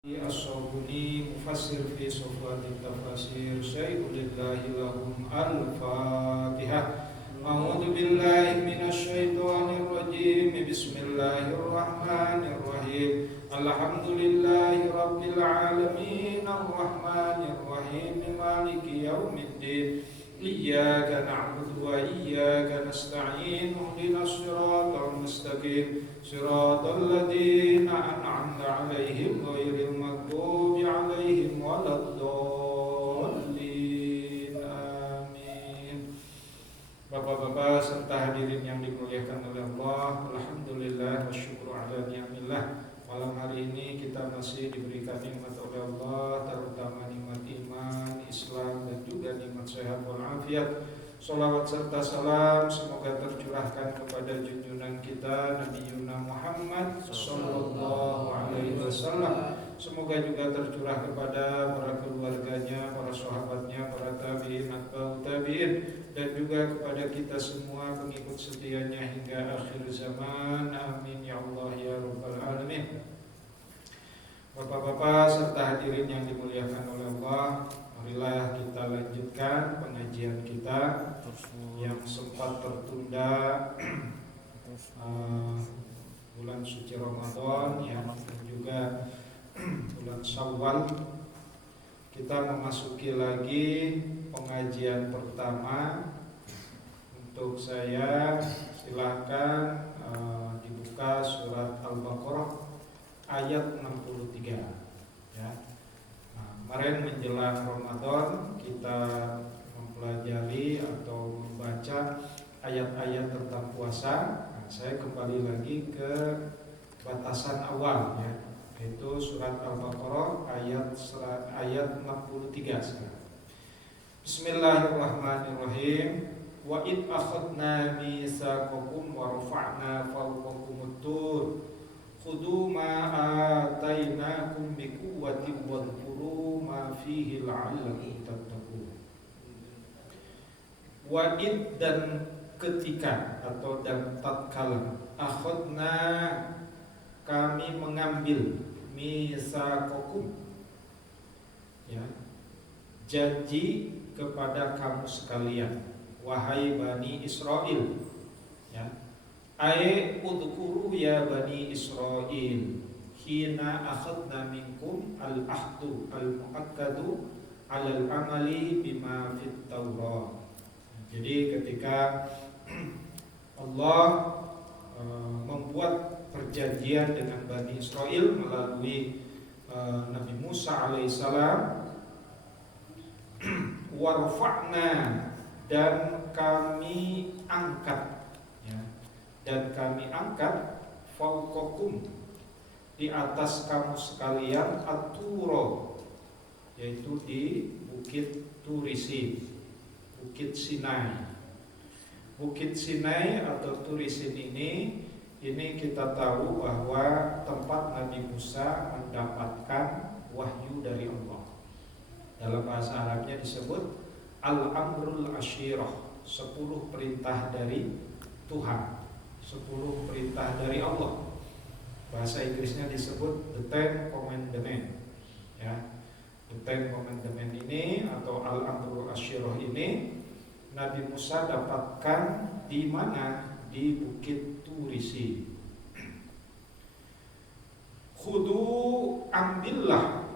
الصابوني مفسر في صفات التفاسير شيء لله لهم الفاتحة. أعوذ بالله من الشيطان الرجيم. بسم الله الرحمن الرحيم. الحمد لله رب العالمين الرحمن الرحيم مالك يوم الدين. إياك نعبد وإياك نستعين. اهدنا الصراط المستقيم صراط الذين أنعمت عليهم غير المغضوب عليهم ولا الضالين. Amin. Bapak-bapak serta hadirin yang dimuliakan oleh Allah, alhamdulillah wa syukru ala ni'amillah. Malam hari ini kita masih diberikan nikmat oleh Allah, terutama nikmat iman, Islam, dan juga nikmat sehat walafiat. Salawat serta salam semoga tercurahkan kepada junjungan kita Nabi Yuna Muhammad sallallahu alaihi wasallam. Semoga juga tercurah kepada para keluarganya, para sahabatnya, para tabi'in, atba'ut tabi'in, dan juga kepada kita semua pengikut setianya hingga akhir zaman. Amin ya Allah ya rabbal alamin. Bapak-bapak serta hadirin yang dimuliakan oleh Allah, marilah kita lanjutkan pengajian kita yang sempat tertunda bulan suci Ramadan ya, dan juga bulan Syawal. Kita memasuki lagi pengajian pertama. Untuk saya silakan dibuka surat Al-Baqarah ayat 63 ya. Kemarin menjelang Ramadan kita mempelajari atau membaca ayat-ayat tentang puasa. Saya kembali lagi ke batasan awal ya, yaitu surat Al-Baqarah ayat 63 sekarang. Bismillahirrahmanirrahim. Wa id akhadna mitsaqakum wa rafa'na fawqakumut tur khudhu ma atainakum biquwwatin wadhkuru ma fihi la'allakum tattaqun. Wa id, dan ketika atau dan tatkala, akhadna, kami mengambil, mitsaqakum ya, janji kepada kamu sekalian, wahai Bani Israel ya. Ai udhkuru ya Bani Israel hina akhadna minkum al-ahdu al-muakkadu alal amali bima fit Taurat. Jadi ketika Allah membuat perjanjian dengan Bani Israel melalui Nabi Musa alaihissalam, warfa'na, dan kami angkat fauqakum, di atas kamu sekalian, at-Turo, yaitu di Bukit Turisin, Bukit Sinai. Bukit Sinai atau Turisin ini kita tahu bahwa tempat Nabi Musa mendapatkan wahyu dari Allah. Dalam bahasa Arabnya disebut Al-Amrul Ashirah, 10 perintah dari Tuhan, 10 perintah dari Allah. Bahasa Inggrisnya disebut The Ten Commandments ya. The Ten Commandments ini atau Al-Amrul Ashirah ini Nabi Musa dapatkan di mana? Di Bukit Turisi. Khudu, ambillah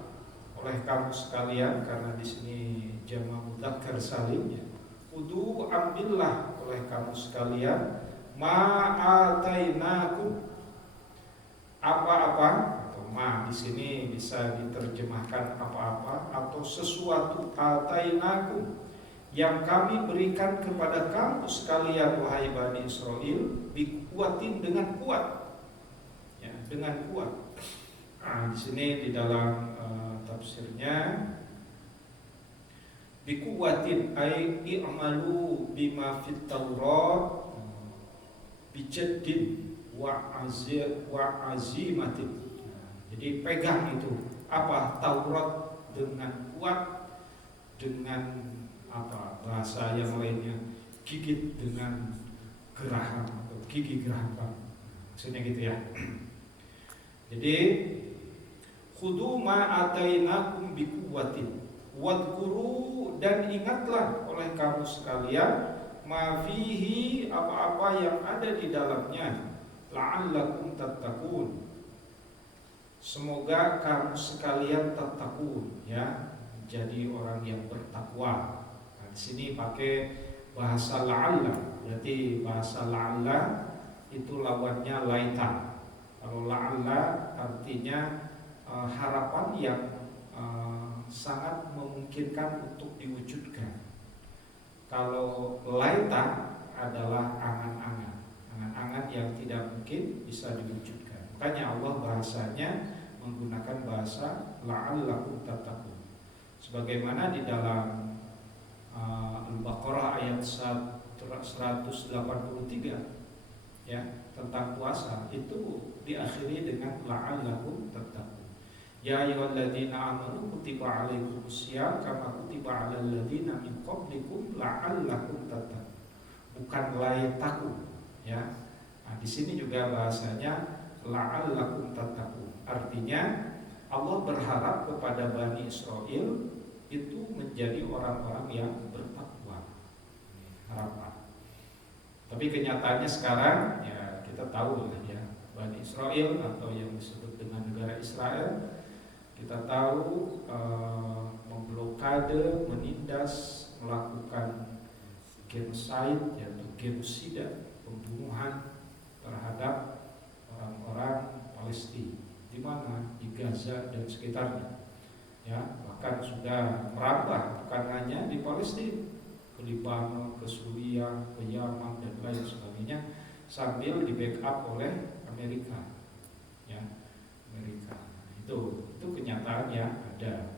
oleh kamu sekalian, karena di sini jama' mudzakkar salim ya. Khudu, ambillah oleh kamu sekalian, ma'atainakum, apa-apa, atau ma di sini bisa diterjemahkan apa-apa atau sesuatu, atainakum, yang kami berikan kepada kamu sekalian wahai Bani Israel, bikuatin, dengan kuat ya, dengan kuat. Di sini di dalam tafsirnya bikuatin ay i'malu bima fit Taurat bijaddin wa azimatin. Jadi pegang itu apa? Taurat dengan kuat, dengan apa bahasa yang lainnya, gigit dengan geraham atau gigi geraham, maksudnya gitu ya. Jadi Khudu ma atainakum biquwwatin wadhkuru, dan ingatlah oleh kamu sekalian ma fihi, apa-apa yang ada di dalamnya, la'allakum tattaqun, semoga kamu sekalian tattaqun, ya, jadi orang yang bertakwa. Nah, di sini pakai bahasa la'alla, berarti bahasa la'alla itu lawannya laita. Kalau la'alla artinya harapan yang sangat memungkinkan untuk diwujudkan. Kalau laita adalah angan-angan yang tidak mungkin bisa diwujudkan. Makanya Allah bahasanya menggunakan bahasa la'allakum tattaqun. Sebagaimana di dalam Al-Baqarah ayat 183, ya, tentang puasa itu diakhiri dengan la'allakum tattaqun. Ya ayyuhalladzina amanu kutiba alaikumusiyam kama kutiba alal ladzina min qablikum la'allakum tattaqun. Bukan laitakum, ya. Nah, di sini juga bahasanya la'allakum tattaqun. Artinya Allah berharap kepada Bani Israel itu menjadi orang-orang yang bertakwa. Harapan. Tapi kenyataannya sekarang, ya, kita tahu lah, ya, Bani Israel atau yang disebut dengan negara Israel, kita tahu memblokade, menindas, melakukan genocide, yaitu genosida, pembunuhan terhadap orang-orang Palestina, di mana di Gaza dan sekitarnya, ya, bahkan sudah merambah bukan hanya di Palestina, ke Libanon, ke Suriah, ke Yaman dan lain sebagainya, sambil di backup oleh Amerika, ya, Amerika. Itu kenyataan yang ada.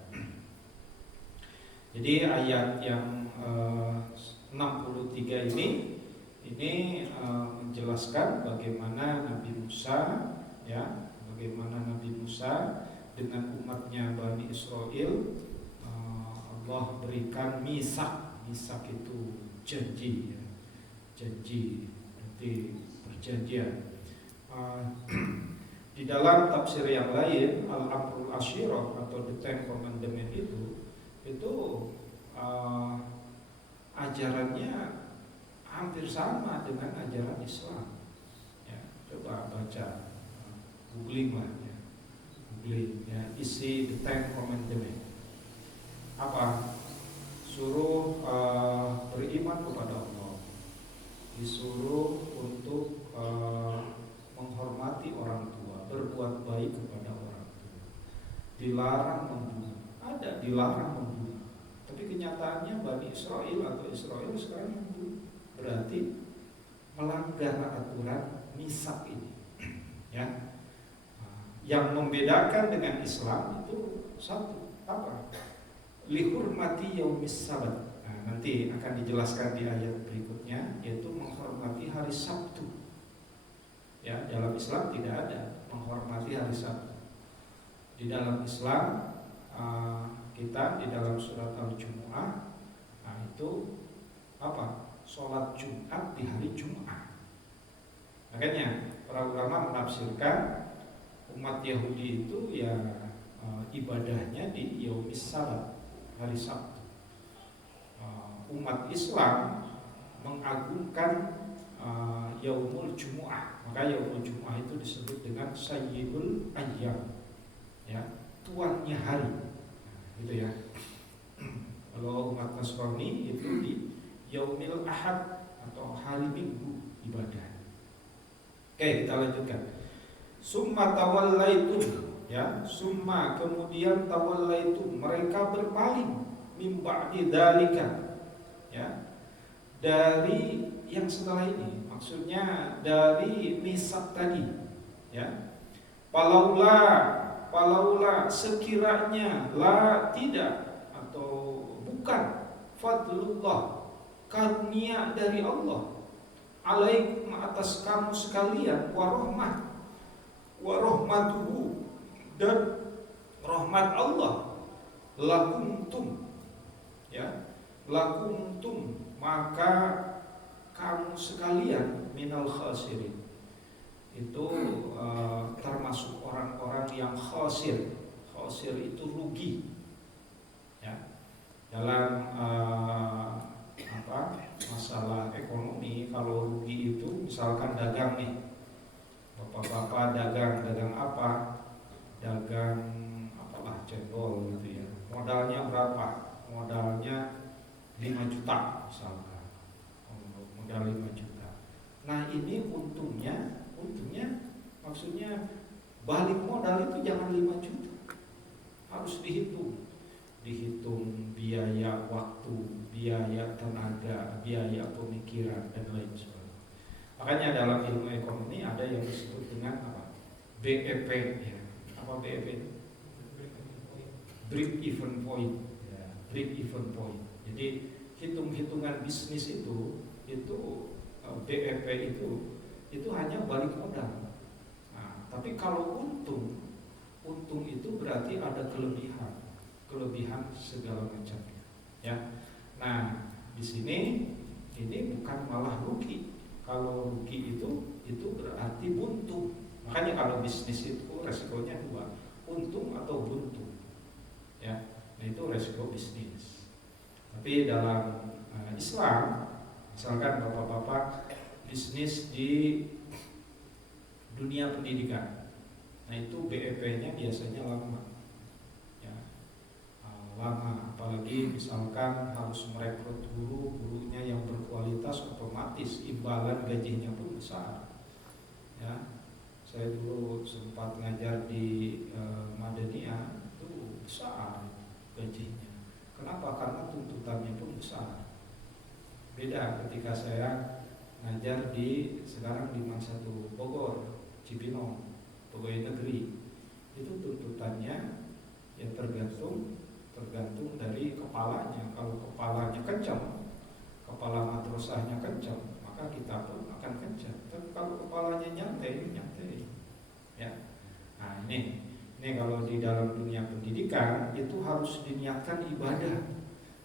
Jadi ayat yang 63 ini menjelaskan bagaimana Nabi Musa, ya, bagaimana Nabi Musa dengan umatnya Bani Israel, Allah berikan misak. Misak itu janji, ya. Janji berarti perjanjian. Di dalam tafsir yang lain, Al-Amrul Ashirah atau the Ten Commandment itu ajarannya hampir sama dengan ajaran Islam. Ya, coba baca, googling lah, ya. Googling, ya, isi the Ten Commandment. Apa? Suruh beriman kepada Allah, disuruh untuk menghormati orang tua, berbuat baik kepada orang tua, dilarang membunuh. Ada dilarang membunuh, tapi kenyataannya Bani Israel atau Israel sekarang membunuh. Berarti melanggar aturan misak ini, ya. Yang membedakan dengan Islam itu satu, apa? Lihurmati yaumis sabat. Nah, nanti akan dijelaskan di ayat berikutnya, yaitu menghormati hari Sabtu. Ya, dalam Islam tidak ada menghormati hari Sabtu. Di dalam Islam kita di dalam surat Al-Jumu'ah, nah itu apa? Sholat Jumat di hari Jumat. Makanya para ulama menafsirkan umat Yahudi itu ya ibadahnya di yaumis sabat, hari Sabtu. Umat Islam mengagungkan Yaumul Jumu'ah. Maka Yaumul Jumu'ah itu disebut dengan Sayyidul Ayyam, ya, tuannya hari. Gitu ya. Kalau umat Nasrani itu di Yaumil Ahad atau hari Minggu ibadah. Oke, kita lanjutkan. Summa tawallaitum, ya, summa kemudian tawallaitum, mereka berpaling, min ba'di dzalika, ya, dari yang setelah ini, maksudnya dari misak tadi, ya. Palaula sekiranya, la tidak atau bukan, fadlullah, karunia dari Allah, alaikum atas kamu sekalian, warahmatuhu, dan rahmat Allah, lakuntum, ya, lakuntum, maka kamu sekalian minal khasirin, itu termasuk orang-orang yang khasir. khosir itu rugi. Ya, dalam masalah ekonomi, kalau rugi itu misalkan dagang nih, bapak-bapak dagang apa? Dagang apalah cendol gitu ya. Modalnya berapa? Modalnya 5 juta misalkan. Modal 5 juta. Nah, ini untungnya maksudnya balik modal itu jangan 5 juta. Harus dihitung biaya waktu, biaya tenaga, biaya pemikiran dan lain sebagainya. Makanya dalam ilmu ekonomi ada yang disebut dengan apa? BEP ya. Apa BEP? Break even point. Ya, break even point. Jadi hitung-hitungan bisnis itu BEP itu hanya balik modal. Nah, tapi kalau untung itu berarti ada kelebihan segala macam. Ya. Nah, di sini ini bukan malah rugi. Kalau rugi itu berarti buntu. Makanya kalau bisnis itu resikonya dua, untung atau buntu. Ya. Nah, itu resiko bisnis. Tapi dalam Islam, misalkan bapak-bapak bisnis di dunia pendidikan, nah itu BEP-nya biasanya lama. Lama, apalagi misalkan harus merekrut gurunya yang berkualitas, otomatis imbalan gajinya pun besar. Ya, saya dulu sempat ngajar di Madaniyah, itu besar gajinya. Kenapa? Karena tuntutannya pun besar. Beda ketika saya ngajar sekarang di Mansatu Bogor, Cibinong, pegawai negeri, itu tuntutannya ya tergantung dari kepalanya. Kalau kepalanya kencang, kepala madrasahnya kencang, maka kita pun akan kencang. Tapi kalau kepalanya nyantai. Ya. Nah, ini kalau di dalam dunia pendidikan itu harus diniatkan ibadah.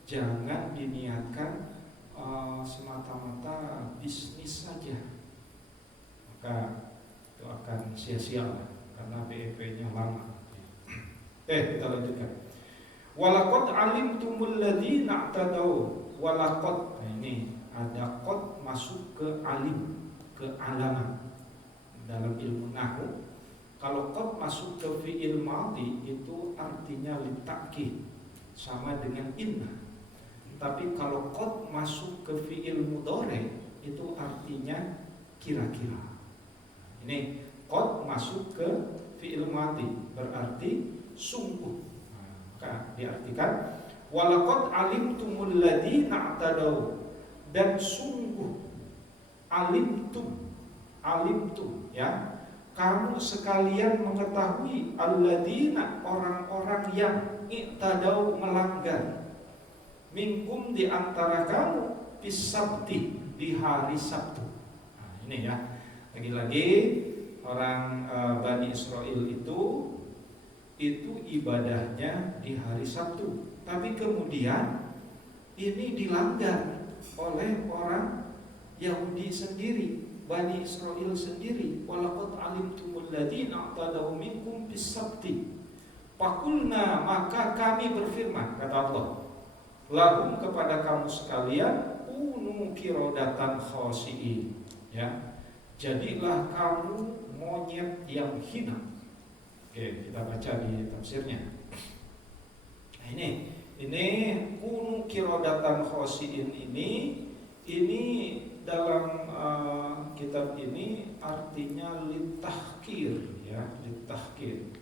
Jangan diniatkan semata-mata bisnis saja. Maka itu akan sia-sia karena BEP-nya lama. Kita lanjutkan. Walaqad alimtumul ladzina i'tadaw. Walaqad, nah ini ada qad masuk ke alim, ke alamat dalam ilmu nahwu. Kalau qad masuk ke fi'il madhi itu artinya litakid, sama dengan inna. Tapi kalau qad masuk ke fi'il mudhari itu artinya kira-kira. Ini qad masuk ke fi'il madhi berarti sungguh. Maka diartikan walaqad alimtumul ladzina i'tadaw, dan sungguh alimtum ya, kamu sekalian mengetahui alladzina, orang-orang yang i'tadaw, melanggar, minkum, di antara kamu, bisabti, di hari Sabtu. Nah, ini ya, lagi-lagi orang Bani Israel itu ibadahnya di hari Sabtu, tapi kemudian ini dilanggar oleh orang Yahudi sendiri, Bani Israel sendiri. Walaqad alimtumul ladzina i'tadaw minkum bis-sabti faqulna, maka kami berfirman, kata Allah, lahum, kepada kamu sekalian, kunu qiradatan khasiin, ya, jadilah kamu monyet yang hina. Oke, kita baca di tafsirnya. Nah, ini kunu qiradatan khasiin ini dalam kitab ini artinya litahkir, ya, litahkir.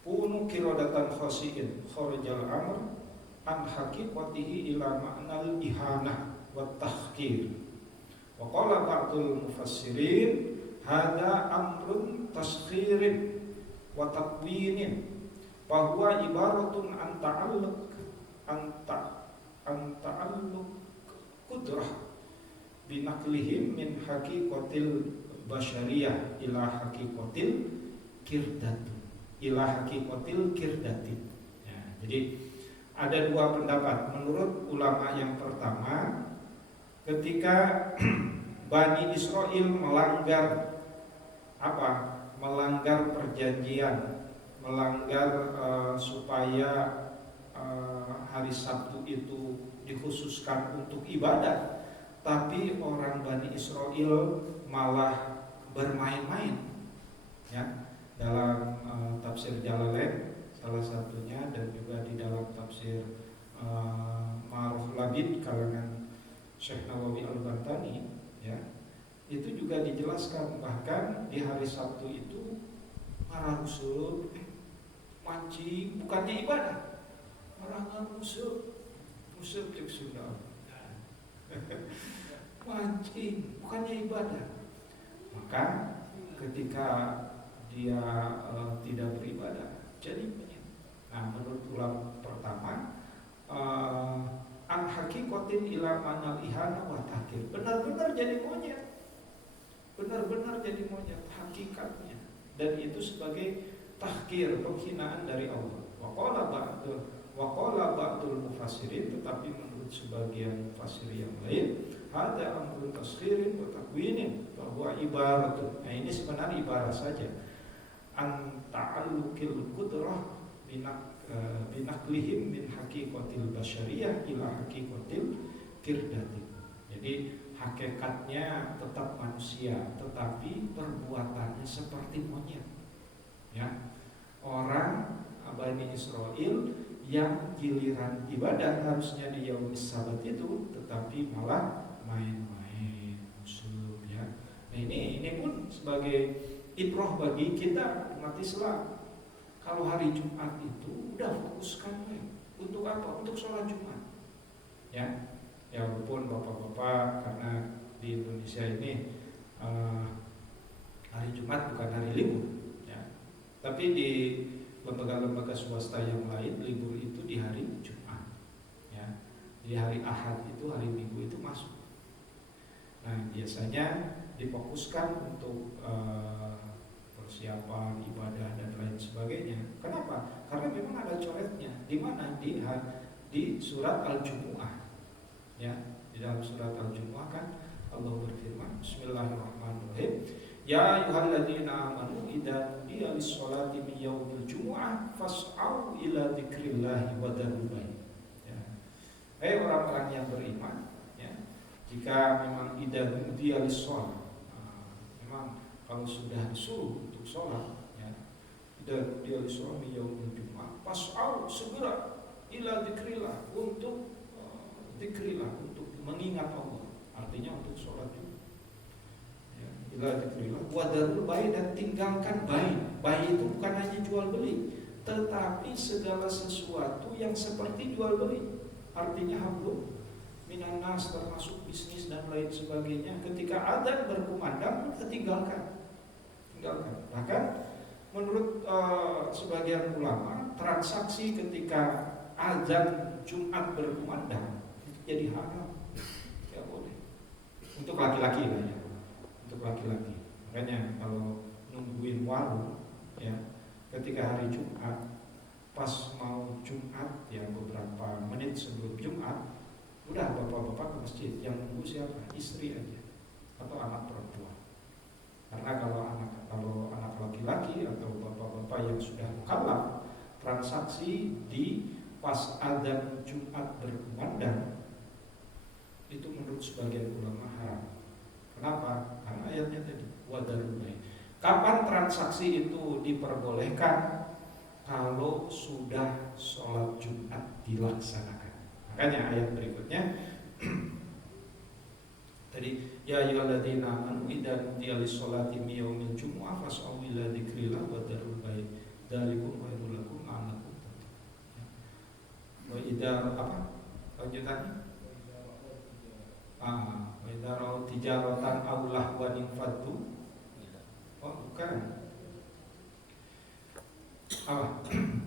Kunu qiradatan khasiin kharajal amr an haqiqatihi ila ma'nal ihanah wa tahkir. Wa qala ba'dul mufassirin hadza amrun taskhirin wa takwinin, bahwa ibaratun an ta'alluq qudrah binaklihim min haqiqatil basyariyah ila haqiqatil kirdatin. Ya, jadi ada dua pendapat. Menurut ulama yang pertama, ketika Bani Israel melanggar perjanjian, melanggar supaya hari Sabtu itu dikhususkan untuk ibadah, tapi orang Bani Israel malah bermain-main, ya. Dalam tafsir Jalalain salah satunya, dan juga di dalam tafsir Ma'ruf Labid kalangan Syekh Nawawi Al-Bantani, ya, itu juga dijelaskan bahkan di hari Sabtu itu para rusul mancing bukannya ibadah, malah ngusuk cek Sunda. Mancing bukannya ibadah. Maka ketika dia tidak beribadah jadi monyet. Nah, menurut ulama pertama, an hakikotin ila manal ihana wa tahkir, benar-benar jadi monyet, benar-benar jadi monyet hakikatnya, dan itu sebagai tahkir, penghinaan dari Allah. Waqala ba'dul mufassirin, tetapi menurut sebagian mufassir yang lain, ada amrun taskhirin wa takwinin, bahwa ibaratun. Nah, ini sebenarnya ibarat saja. An ta'alluqil qudrah binaklihim min haqiqatil basyariyah ila haqiqatil kirdati. Jadi hakikatnya tetap manusia, tetapi perbuatannya seperti monyet, ya. Orang Bani Israel yang giliran ibadah harusnya di Yaumis Sabat itu, tetapi malah main-main musuh, ya. Nah, ini pun sebagai ibrah bagi kita umat Islam. Kalau hari Jumat itu udah fokuskan untuk apa? Untuk sholat Jumat, ya. Ya, walaupun bapak-bapak, karena di Indonesia ini hari Jumat bukan hari libur, ya. Tapi di lembaga-lembaga swasta yang lain libur itu di hari Jumat, ya. Di hari Ahad itu, hari Minggu itu masuk. Nah, biasanya difokuskan untuk persiapan ibadah dan lain sebagainya. Kenapa? Karena memang ada coretnya. Di mana? Di surat Al-Jumu'ah, ya. Di dalam surat Al-Jumu'ah kan Allah berfirman, Bismillahirrahmanirrahim, ya ayyuhalladzina amanu idza nudiya lis-sholati min yaumil jumu'ah fas'au ila dzikrillahi wa dzarul bai'. Ya. Hai orang-orang yang beriman, ya. Jika memang idza nudiya lis-sholat, memang kalau sudah disuruh untuk sholat, ya, dan dia disuruh yaumul jumu'ah, fas'au, segera, ila dzikrillah, untuk dzikrillah, untuk mengingat Allah, artinya untuk sholat juga, ya, ila dzikrillah, wadarul bai', dan tinggalkan bai'. Bai' itu bukan hanya jual beli, tetapi segala sesuatu yang seperti jual beli, artinya hablum minan nas, termasuk bisnis dan lain sebagainya. Ketika adzan berkumandang, kita tinggalkan. Bahkan menurut sebagian ulama, transaksi ketika adzan Jumat berkumandang itu jadi haram, ya boleh. Untuk laki-laki lah, ya. Untuk laki-laki. Makanya kalau nungguin warung, ya, ketika hari Jumat, pas mau Jumat, ya, beberapa menit sebelum Jumat, udah bapak-bapak ke masjid. Yang nunggu siapa? Istri aja atau anak perempuan. Karena kalau anak laki-laki atau bapak-bapak yang sudah mukallaf, transaksi di pas adzan Jumat berkumandang itu menurut sebagian ulama haram. Kenapa? Karena ayatnya tadi wadarul bai'. Kapan transaksi itu diperbolehkan? Kalau sudah sholat Jumat dilaksanakan. Makanya ayat berikutnya tadi, ya ayyuhalladzina amanu idza nudiya lis-sholati min yaumil jumu'ah fas'au ila dzikrillah wa dzarul bai', dzalikum khairul lakum la'allakum tattaqun. Wa idza apa? Lanjutannya? Wa idza ra'aw tijaratan aw lahwan infaddu. Oh, bukan. Apa?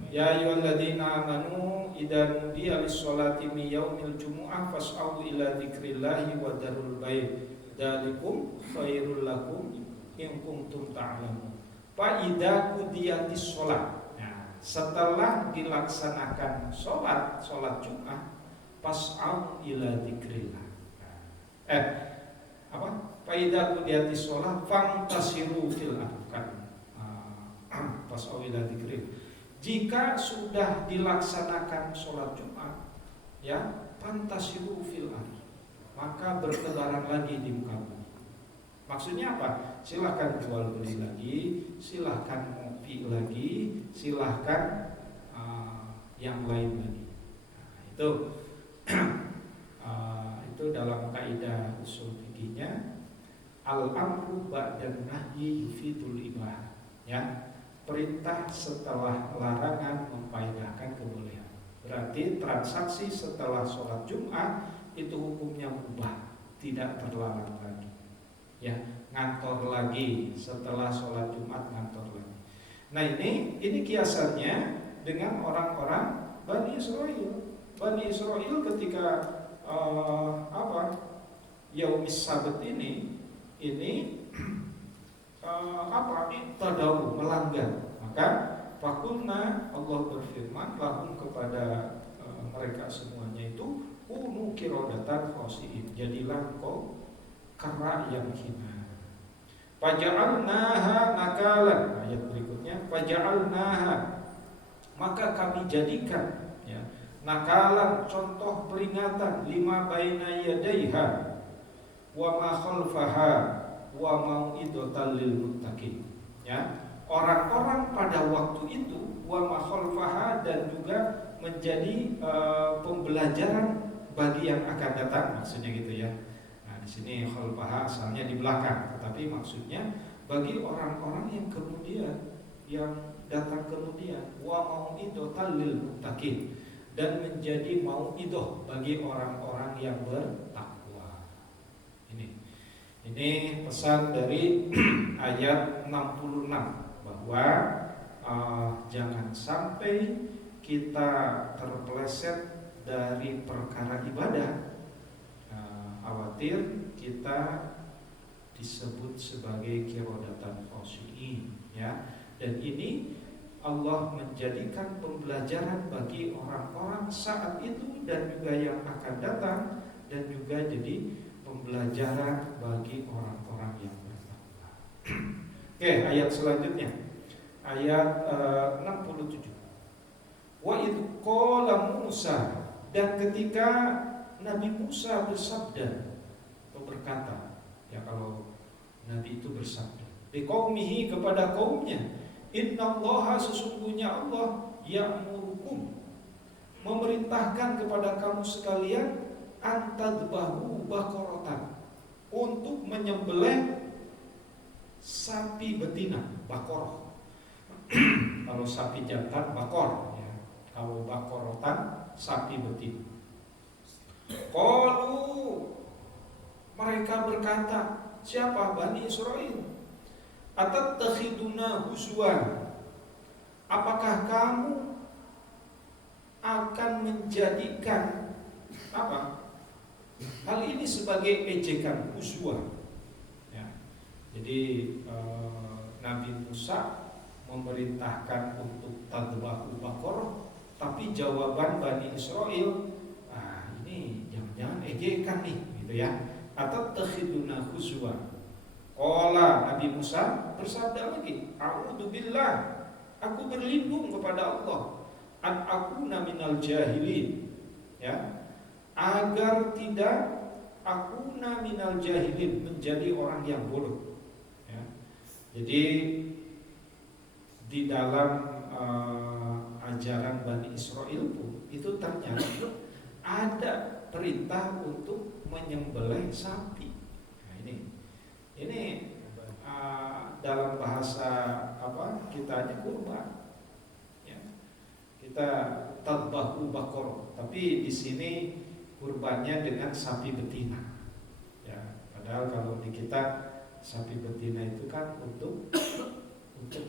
Ya ayyuhalladzina amanu idza nudiya lis-sholati min yaumil jumu'ah fas'au ila dzikrillahi wa dzarul bai', dzalikum khairul lakum in kuntum ta'lamun. Fa idza qudiyatis shalah. Nah, setelah dilaksanakan sholat Jumat, fas'au ila dzikrillah. Fa idza qudiyatis shalah fantasiru fil ardh. Fas'au ila dzikrillah. Jika sudah dilaksanakan sholat Jumat, ya, fantasiru fil ardi, maka bertebaran lagi di muka bumi. Maksudnya apa? Silahkan jual beli lagi, silahkan ngopi lagi, silahkan yang lain lagi. Nah, itu dalam kaidah usul fikihnya, al-amru ba'dan nahyi yufidul ibah. Ya, perintah setelah larangan memfaedahkan kebolehan. Berarti transaksi setelah sholat Jumat itu hukumnya mubah, tidak terlarang lagi. Ya, ngantor lagi setelah sholat Jumat, ngantor lagi. Nah, ini kiasannya dengan orang-orang Bani Israel. Bani Israel ketika Yaumis Sabat ini tadau melanggar, maka fakulna, Allah berfirman lahum kepada mereka semuanya itu kunu kirodatan khosiin, jadilah kau kera yang hina. Faja'alnaha nakalan, ayat berikutnya, faja'alnaha, maka kami jadikan, ya, nakalan, contoh peringatan, lima baina yadaiha wa ma khalfaha wa mau'idotal lil muttaqin. Ya, orang-orang pada waktu itu wa ma khalfaha, dan juga menjadi pembelajaran bagi yang akan datang, maksudnya gitu ya. Nah, di sini khalfaha asalnya di belakang, tetapi maksudnya bagi orang-orang yang kemudian, yang datang kemudian, wa mau'idotal lil muttaqin, dan menjadi mau'idoh bagi orang-orang yang bertakwa. Ini pesan dari ayat 66, bahwa jangan sampai kita terpeleset dari perkara ibadah. Khawatir kita disebut sebagai kirodatan khosyiin, ya. Dan ini Allah menjadikan pembelajaran bagi orang-orang saat itu dan juga yang akan datang, dan juga jadi pembelajaran bagi orang-orang yang bertakwa. Oke, ayat selanjutnya, ayat 67. Wa idh qala Musa, dan ketika Nabi Musa bersabda atau berkata, ya, kalau Nabi itu bersabda di qaumihi, kepada kaumnya, innallaha, sesungguhnya Allah, ya'murukum, memerintahkan kepada kamu sekalian, antadbahu baqaratan, untuk menyembelih sapi betina, baqarah. Kalau sapi jantan baqar, ya. Kalau baqaratan sapi betina. Qalu, mereka berkata, siapa? Bani Israel. Atattakhiduna huzwan, apakah kamu akan menjadikan hal ini sebagai ejekan, huzwa, ya. Jadi Nabi Musa memerintahkan untuk tadbahu baqarah, tapi jawaban Bani Israel, ini jangan-jangan ejekan nih, gitu ya. Atattakhiduna huzwa. Qala, Nabi Musa bersabda lagi, a'udzubillah, aku berlindung kepada Allah, an akuna minal jahilin, ya, agar tidak akuna minal jahilin, menjadi orang yang bodoh, ya. Jadi di dalam ajaran Bani Israel pun itu ternyata ada perintah untuk menyembelih sapi. Nah, ini dalam bahasa kita aja kurban, ya. Kita tadbahu baqarah, tapi di sini kurbannya dengan sapi betina, ya. Padahal kalau di kita sapi betina itu kan untuk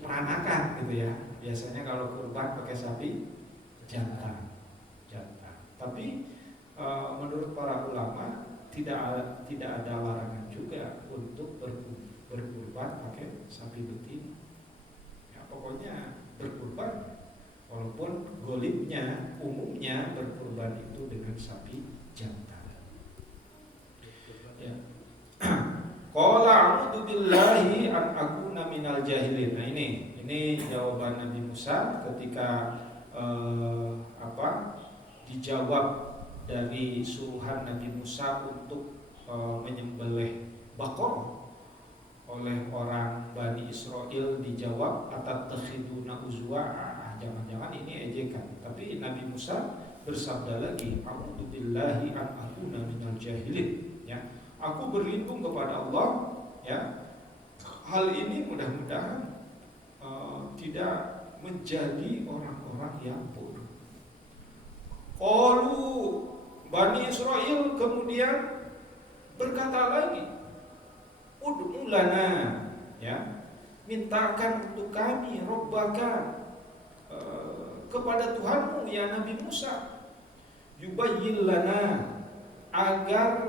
peranakan, gitu ya. Biasanya kalau kurban pakai sapi jantan. Tapi menurut para ulama tidak ada larangan juga untuk berkurban pakai sapi betina. Ya, pokoknya berkurban, walaupun golibnya umumnya berkurban itu dengan sapi jantan. Ya. Qala a'udzu billahi an akuna minal jahilin. Nah, ini Ini jawaban Nabi Musa ketika dijawab dari suruhan Nabi Musa untuk menyembelih bakor oleh orang Bani Israel. Dijawab atattakhiduna uzwa, jangan-jangan ini ejekan. Tapi Nabi Musa bersabda lagi, a'udzu billahi an akuna minal jahilin, ya. Aku berlindung kepada Allah, ya. Hal ini mudah-mudahan tidak menjadi orang-orang yang bodoh. Qalu, Bani Israel kemudian berkata lagi, ud'u lana, ya, mintakan untuk kami Rabbaka, kepada Tuhanmu ya Nabi Musa, yubayyin lana, agar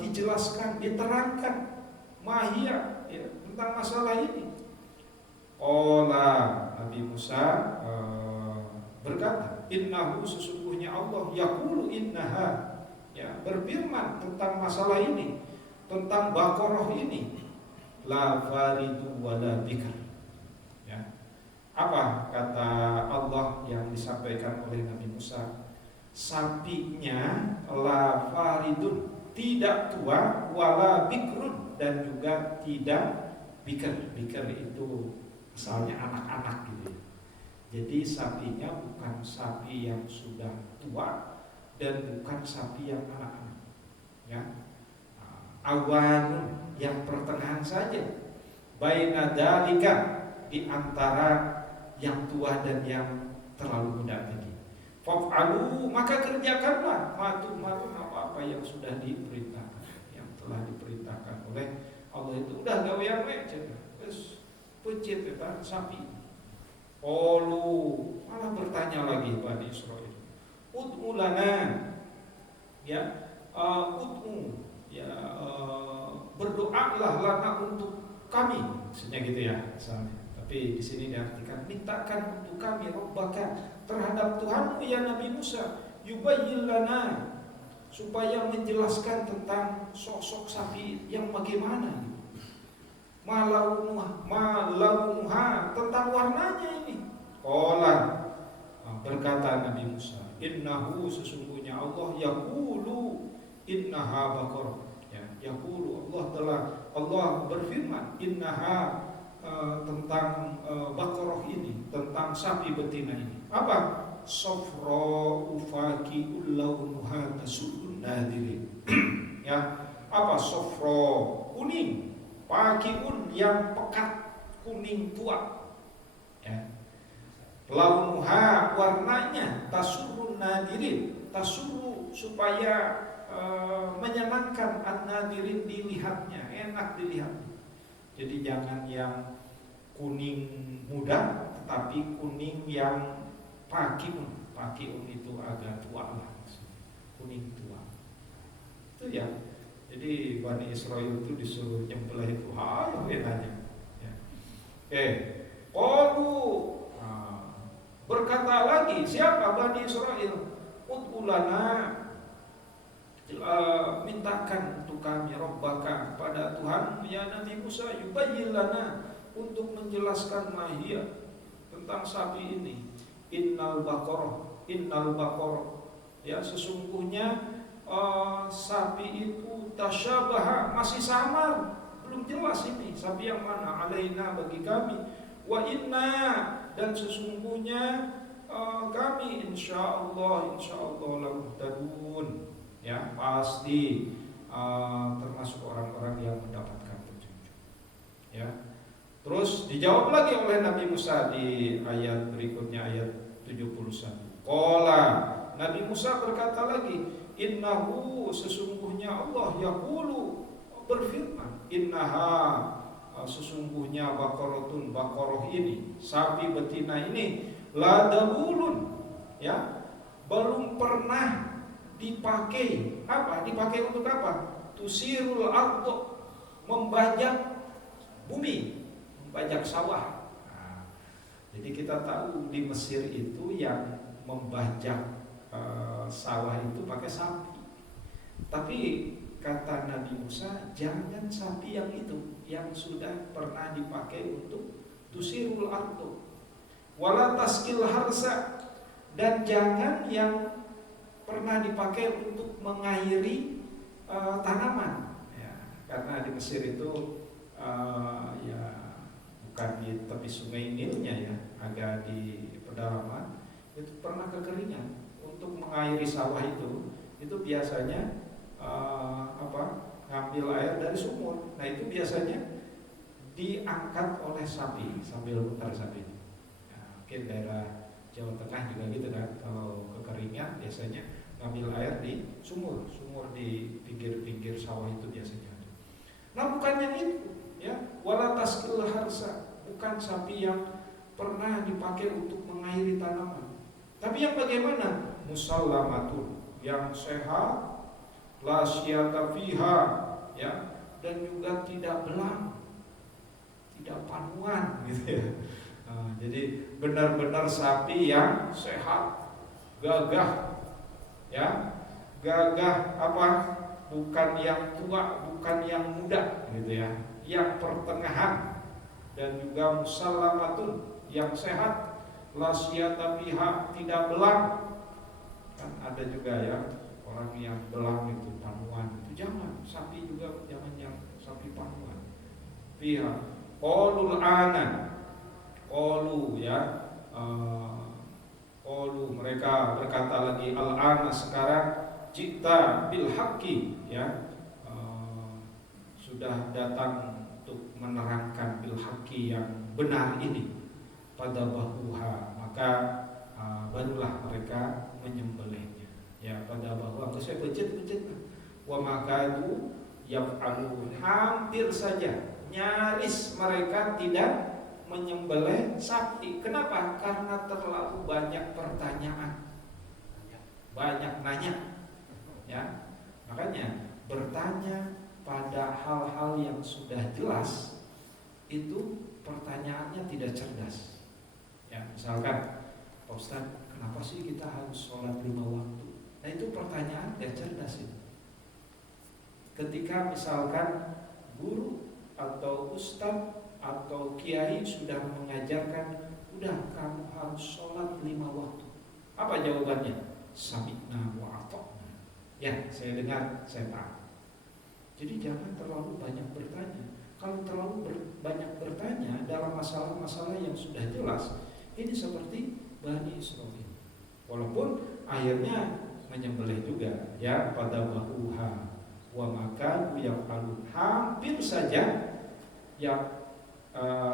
dijelaskan, diterangkan mahia, ya, tentang masalah ini. Qala, Nabi Musa berkata, innahu, sesungguhnya Allah, yaqulu innaha, ya, berfirman tentang masalah ini, tentang Baqarah ini, la faridu wala bikar. Ya. Apa kata Allah yang disampaikan oleh Nabi Musa? Sapinya la faridun, tidak tua, wala bikrun, dan juga tidak bikar. Bikar itu asalnya anak-anak gitu ya. Jadi sapinya bukan sapi yang sudah tua dan bukan sapi yang anak-anak, ya. Awan yang pertengahan saja, baina dalika, di antara yang tua dan yang terlalu muda tadi. Fa'alu, maka kerjakanlah matumarun, apa-apa yang sudah diperintahkan, yang telah diperintahkan oleh Allah itu. Udah gawean we cenah. Terus pecit eta sapi. Qalu, malah bertanya lagi Bani Israil. Ud'u lana, ya, ud'u, ya, berdoalah lana untuk kami, maksudnya gitu ya misalnya. Tapi di sini diartikan mintakan untuk kami Rabbaka, terhadap Tuhanmu ya Nabi Musa, yubayyin lana, supaya menjelaskan tentang sosok sapi yang bagaimana, malaunuha, tentang warnanya ini. Qala, berkata Nabi Musa, innahu, sesungguhnya Allah, yaqulu innaha baqarah, ya, yaqulu, Allah berfirman, innaha, tentang Baqarah ini, tentang sapi betina ini. Apa? Safra ufaqiul launuha tasudun nadirin. Ya, apa? Safra, kuning, faqiun, yang pekat, kuning tua, ya. Launuha, warnanya, tasudun nadirin, tasuru, supaya menyenangkan an-nadirin, dilihatnya, enak dilihatnya. Jadi jangan yang kuning muda, tetapi kuning yang pakiun. Pakiun itu agak tua lah, kuning tua. Itu ya. Jadi Bani Israel itu disuruh nyembelih itu, ayo enaknya. Ya. Qalu, berkata lagi, siapa Bani Israel? Ud'u lana, mintakan untuk kami Rabbaka, pada Tuhanmu ya Nabi Musa, yubayyin lana, untuk menjelaskan mahia, tentang sapi ini. Innal baqarah, ya, sesungguhnya sapi itu tasyabaha, masih samar, belum jelas ini sapi yang mana, alaina, bagi kami, wa inna, dan sesungguhnya kami insyaallah lamuhtadun, ya, pasti termasuk orang-orang yang mendapatkan petunjuk, ya. Terus dijawab lagi oleh Nabi Musa di ayat berikutnya, ayat 71. Qala, Nabi Musa berkata lagi, innahu, sesungguhnya Allah, yaqulu, berfirman, innaha, sesungguhnya baqaratun, baqarah ini, sapi betina ini, la dabulun, ya, belum pernah dipakai. Apa? Dipakai untuk apa? Tusirul ardo, membajak bumi, membajak sawah. Nah, jadi kita tahu di Mesir itu yang membajak sawah itu pakai sapi. Tapi kata Nabi Musa, jangan sapi yang itu, yang sudah pernah dipakai untuk tusirul ardu wala taskil harsa, dan jangan yang pernah dipakai untuk mengairi tanaman ya, karena di Mesir itu ya bukan di tepi sungai Nilnya ya, agak di pedalaman, itu pernah kekeringan. Untuk mengairi sawah itu biasanya ngambil air dari sumur. Nah itu biasanya diangkat oleh sapi sambil putar sapi. Nah, mungkin daerah Jawa Tengah juga gitu kan, kalau kekeringan biasanya ngambil air di sumur di pinggir-pinggir sawah itu biasanya. Nah bukan yang itu ya, wala taskil harsa, bukan sapi yang pernah dipakai untuk mengairi tanaman. Tapi yang bagaimana? Musallamatun, yang sehat, la syiyata fiha ya, dan juga tidak belang, tidak panuan gitu ya. Jadi benar-benar sapi yang sehat, gagah ya, gagah apa? Bukan yang tua, bukan yang muda gitu ya, yang pertengahan. Dan juga musallamatun, yang sehat, la syiyata fiha, tidak belang. Kan ada juga ya orang yang belang itu panuan, itu jangan. Sapi juga jangan yang sapi panuan. Fiha qulul ana, qulu ya, qulu mereka berkata lagi, al-ana sekarang, cita bil haqqi ya, sudah datang untuk menerangkan bil haqqi yang benar ini, pada bahuha, maka barulah mereka menyembelihnya ya, pada bahu, aku saya pencet wa makadu yaf'alun, hampir saja, nyaris mereka tidak menyembelih sapi. Kenapa? Karena terlalu banyak pertanyaan, banyak nanya ya. Makanya bertanya pada hal-hal yang sudah jelas itu pertanyaannya tidak cerdas ya. Misalkan, Pak Ustaz, kenapa sih kita harus sholat 5 waktu? Nah itu pertanyaan gak cerdas itu. Ketika misalkan guru atau ustaz atau kiai sudah mengajarkan, udah kamu harus sholat 5 waktu, apa jawabannya? Sami'na wa ata'na. Ya, saya dengar, saya tahu. Jadi jangan terlalu banyak bertanya. Kalau terlalu banyak bertanya dalam masalah-masalah yang sudah jelas, ini seperti Bani Israil. Walaupun akhirnya menyembelih juga ya, pada bahuha wa maka yaf'alun, hampir saja ya,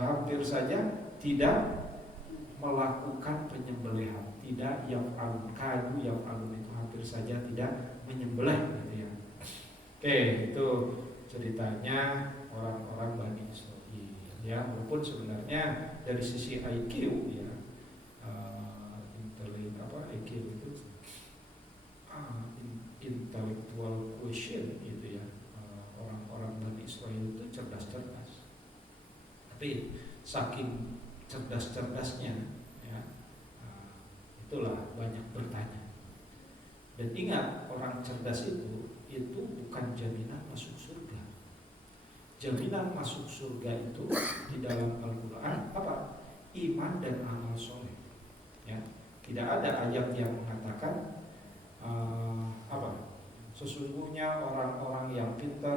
hampir saja tidak melakukan penyembelihan, tidak yaf'alun, kadu yaf'alun itu hampir saja tidak menyembelih gitu ya. Oke, itu ceritanya orang-orang Bani Israil ya, walaupun sebenarnya dari sisi IQ ya, IQ itu intellectual quotient gitu ya, orang-orang Bani Israil itu cerdas-cerdas, tapi saking cerdas-cerdasnya ya, itulah banyak bertanya. Dan ingat, orang cerdas itu bukan jaminan masuk surga. Jaminan masuk surga itu di dalam Al-Quran apa? Iman dan amal soleh ya. Tidak ada ayat yang mengatakan sesungguhnya orang-orang yang pintar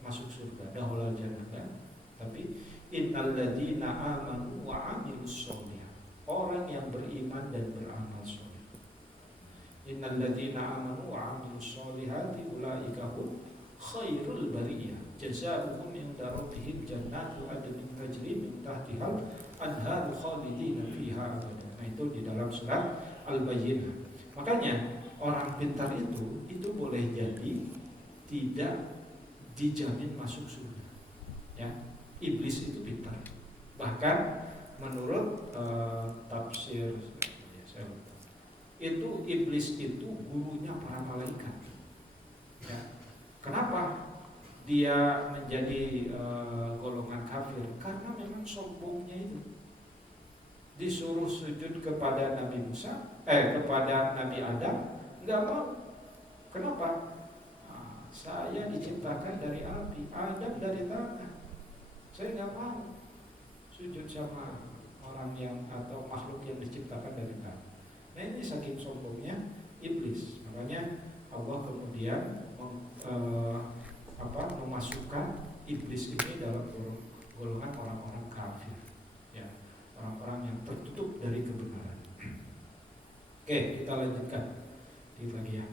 masuk surga, dahulal jannah kan? Tapi innal ladzina amanu wa amilus sholihat, orang yang beriman dan beramal soleh. Innal ladzina amanu wa amilus sholihati ulaika hum khairul bariyah, jazaohum inda rabbihim jannatu adnin tajri min tahtihal anharu khalidina fiha abada. Nah itu di dalam surat Al-Bayyinah. Makanya orang pintar itu boleh jadi tidak dijamin masuk surga ya. Iblis itu pintar, bahkan menurut tafsir itu iblis itu gurunya para malaikat ya. Kenapa dia menjadi golongan kafir? Karena memang sombongnya itu. Disuruh sujud kepada Nabi Musa, kepada Nabi Adam, nggak mau. Kenapa? Saya diciptakan dari api, Adam dari tanah. Saya nggak mau sujud sama orang yang atau makhluk yang diciptakan dari tanah. Nah ini saking sombongnya iblis. Makanya Allah kemudian memasukkan iblis ini dalam golongan orang-orang kafir, ya, orang-orang yang tertutup dari kebenaran. Oke, kita lanjutkan lagi ya.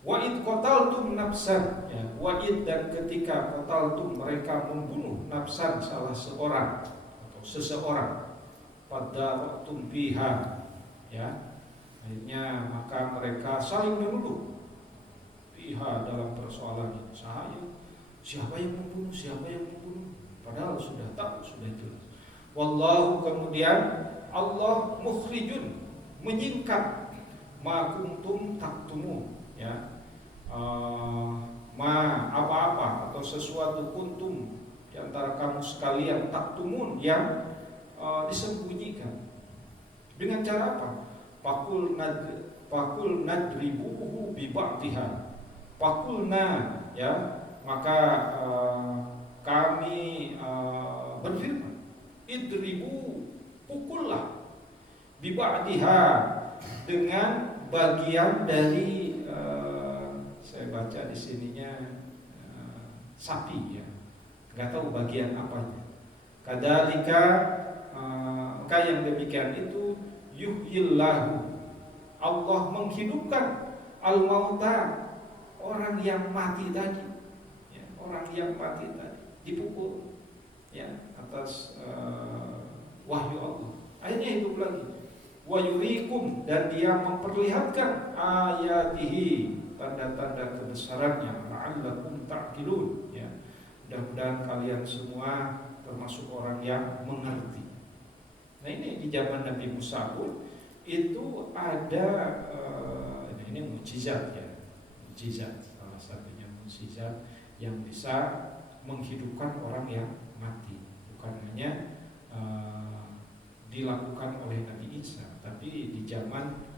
Wa'id qataltum nafsan, ya, wa'id dan ketika qataltum mereka membunuh nafsan salah seorang atau seseorang, pada waktu biha, ya, akhirnya maka mereka saling menuduh biha dalam persoalan ini. Siapa yang membunuh, padahal sudah tahu, sudah jelas. Wallahu, kemudian Allah mukhrijun, menyingkap ma kuntum taktumun, ya, apa-apa atau sesuatu kuntum di antara kamu sekalian taktumun yang disembunyikan. Dengan cara apa? Pakul nadribuhu bi ba'dihha. Pakulna, ya, maka kami berfirman, idribu, pukullah, bi ba'dihha, dengan bagian dari saya baca di sininya sapi, ya, nggak tahu bagian apanya. Kadzalika, maka yang demikian itu yuhyillahu, Allah menghidupkan al-mauta, orang yang mati tadi, ya, orang yang mati tadi dipukul, ya, atas wahyu Allah, akhirnya hidup lagi. Wa yurikum, dan dia memperlihatkan ayatihi, tanda-tanda kebesarannya, la'allakum ta'qilun, ya, mudah-mudahan kalian semua termasuk orang yang mengerti. Nah ini di zaman Nabi Musa pun itu ada ini mukjizat, ya, mukjizat, salah satunya mukjizat yang bisa menghidupkan orang yang mati, bukan hanya dilakukan oleh Nabi Isa, tapi di zaman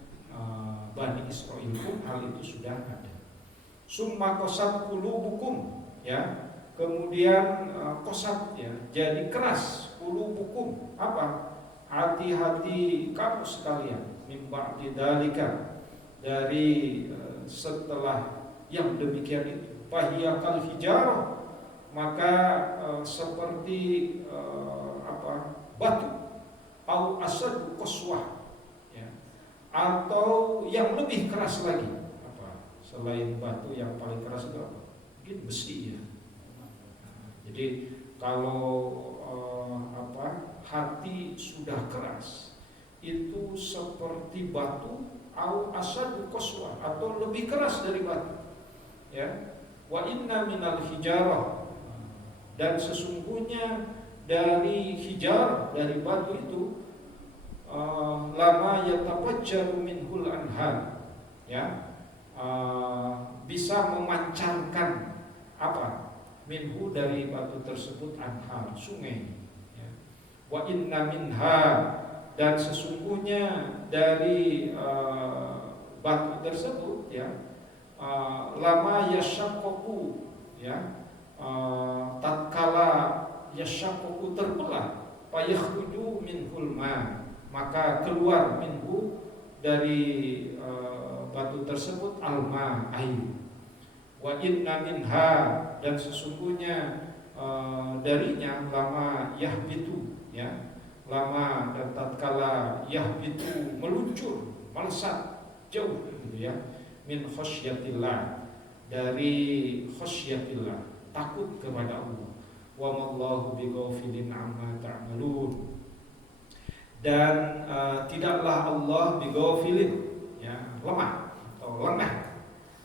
Bani Israil pun hal itu sudah ada. Summa qasat qulubukum, ya, kemudian qasat, ya, jadi keras, qulubukum, apa? Hati-hati kamu sekalian, min ba'di dzalika, dari setelah yang demikian itu, fahiyakal hijarah, maka seperti batu, au asad qaswah, ya, atau yang lebih keras lagi, apa, selain batu yang paling keras itu apa? Mungkin besi, ya. Jadi kalau hati sudah keras, itu seperti batu, au asad qaswah, atau lebih keras dari batu, ya. Wa inna minal hijarah, dan sesungguhnya dari hijar, dari batu itu, lama yatafajjaru minhul anhar, ya, bisa memancarkan apa? Minhu, dari batu tersebut, anhar, sungai, ya. Wa inna minha, dan sesungguhnya dari batu tersebut, ya, lama yashaqqu, ya, tatkala yashaqqu terbelah, fayakhruju minhul ma, maka keluar minhu, dari batu tersebut, alma, air. Wa inna minha, dan sesungguhnya darinya, lama yahbitu, ya, lama dan tatkala yahbitu, meluncur, melesat jauh, gitu, ya, min khasyatillah, dari khasyatillah, takut kepada Allah. Wa mallahu bighafilin amma ta'malun, dan tidaklah Allah bighafilin, ya, lemah atau lengah,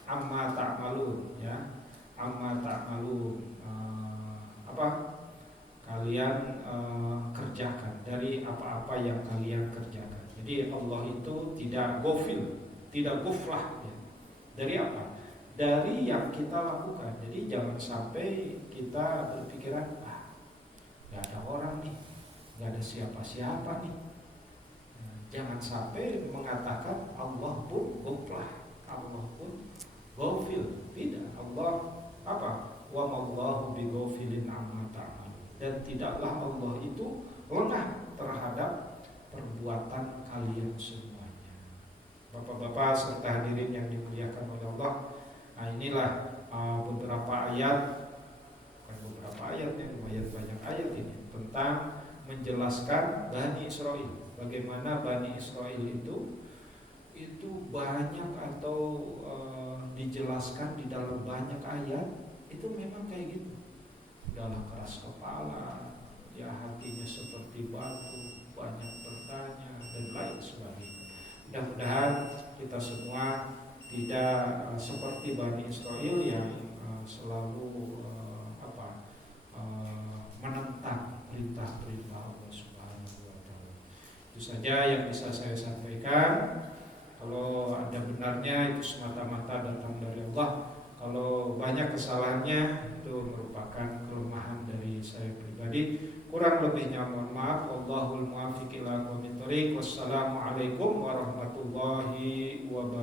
amma ta'malun, ya, amma ta'malun, kalian kerjakan, dari apa-apa yang kalian kerjakan. Jadi Allah itu tidak ghafil, tidak ghaflah, ya. Dari apa? Dari yang kita lakukan. Jadi jangan sampai kita berpikiran, gak ada orang nih, gak ada siapa-siapa nih. Jangan sampai mengatakan Allah pun ghaflah, Allah pun ghafil. Tidak, Allah apa? Wa mallahu bighafilin amma ta'malun, dan tidaklah Allah itu lengah terhadap perbuatan kalian semuanya. Bapak-bapak serta hadirin yang dimuliakan oleh Allah, nah inilah beberapa ayat, bukan beberapa ayat ya, lumayan banyak ayat ini tentang menjelaskan Bani Israel. Bagaimana Bani Israel itu banyak atau dijelaskan di dalam banyak ayat. Itu memang kayak gitu, dalam keras kepala, ya hatinya seperti batu, banyak bertanya dan lain sebagainya. Mudah-mudahan kita semua tidak seperti Bani Israel yang selalu menentang perintah-perintah Allah Subhanahu wa taala. Itu saja yang bisa saya sampaikan. Kalau ada benarnya itu semata-mata datang dari Allah. Kalau banyak kesalahannya itu merupakan kelemahan dari saya pribadi. Kurang lebihnya mohon maaf. Wallahul muwaffiq ila aqwamit thoriq. Wassalamualaikum warahmatullahi wabarakatuh.